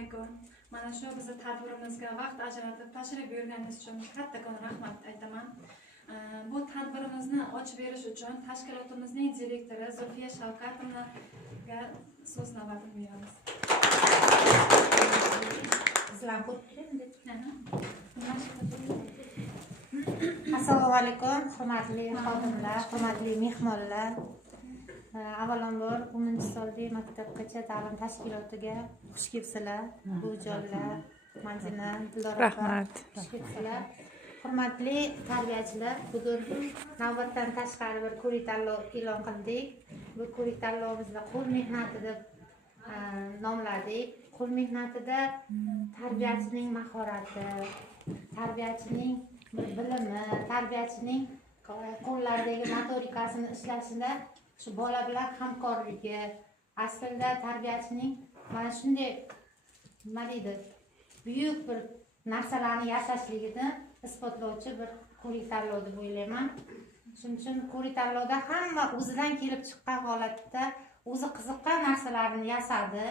alaykum. Mana shu bizni tadbirimizga vaqt ajratib tashrif buyurganingiz uchun kattakon rahmat aytaman. Bu tadbirimizni ochib berish uchun tashkilotimizning direktori Zulfiya Shavkatovnaga so'z navbatini beramiz. Assalomu alaykum, hurmatli xodimlar, hurmatli mehmonlar. Avvalambor 10-sonli maktabgacha ta'lim tashkilotiga xush kelibsizlar. Buvijonlar, Manzina, Dildora, rahmat. Xush kelibsizlar. Hurmatli tarbiyachilar, bugun navbatdan tashqari bir ko'rik tanlov e'lon qildik. Bu ko'rik tanlovimizni qo'l mehnati deb nomladik. Qo'l mehnatida tarbiyachining mahorati, tarbiyachining bilimi, tarbiyachining qo'llaridagi motorikasini ishlashida shu bola bilan hamkorligi, aslida tarbiyachining mana shunday nima deydi, buyuk bir narsalarni yasashligini isbotlovchi bir ko'rik tanlov deb o'ylayman. Shuning uchun ko'rik tanlovda hamma o'zidan kelib chiqqan holatda o'zi qiziqqan narsalarni yasadi.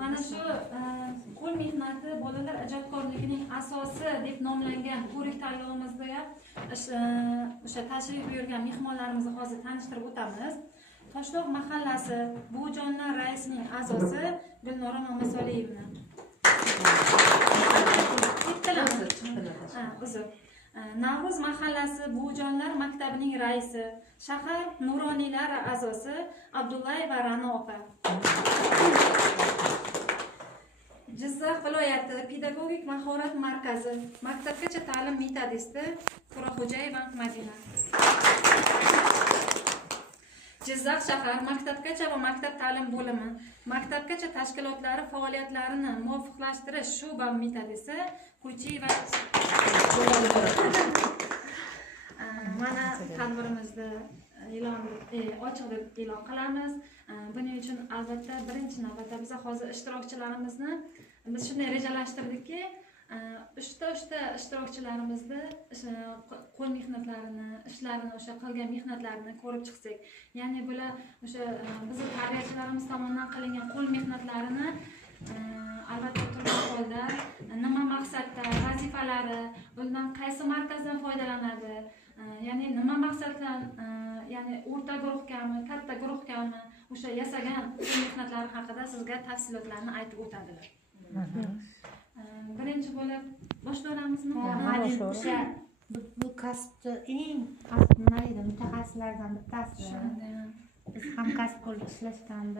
Mana shu qo'l mehnati bolalar ijodkorligining asosi deb nomlangan ko'rik tanlovimizda o'sha tashrif buyurgan mehmonlarimizni hozir tanishtirib o'tamiz. Toshloq mahallasi Buvijonlar raisining a'zosi Gulnora Mamasoliyevna. Navro'z mahallasi Buvijonlar maktabining raisi, shahar nuroniylar a'zosi Abdullayeva Ra'no opa. Jizzax viloyati pedagogik mahorat markazi maktabgacha ta'lim metodisti To'raxo'jayeva Madina. Jizzax shahar maktabgacha va maktab ta'lim bo'limi maktabgacha tashkilotlari faoliyatlarini muvofiqlashtirish shu'ba metodisti Qo'ychiyeva. Mana tadbirimizni ochiq deb e'lon qilamiz. Buning uchun albatta birinchi navbatda biz hozir ishtirokchilarimizni biz shunday rejalashtirdikki, uchta ishtirokchilarimizni qo'l mehnatlarini, ishlarini, o'sha qilgan mehnatlarini ko'rib chiqsak, ya'ni bular o'sha bizning tarbiyachilarimiz tomonidan qilingan qo'l mehnatlarini albatta turli holda nima maqsadda, vazifalari, bundan qaysi markazdan foydalanadi, ya'ni nima maqsaddan, ya'ni o'rta guruhgami, katta guruhgami o'sha yasagan qo'l mehnatlari haqida sizga tafsilotlarni aytib o'tadilar. Birinchi bo'lib boshlamizmi? O'sha bu kasbni eng mutaxassislardan bittasi. Biz ham kasb qilib ishlashdan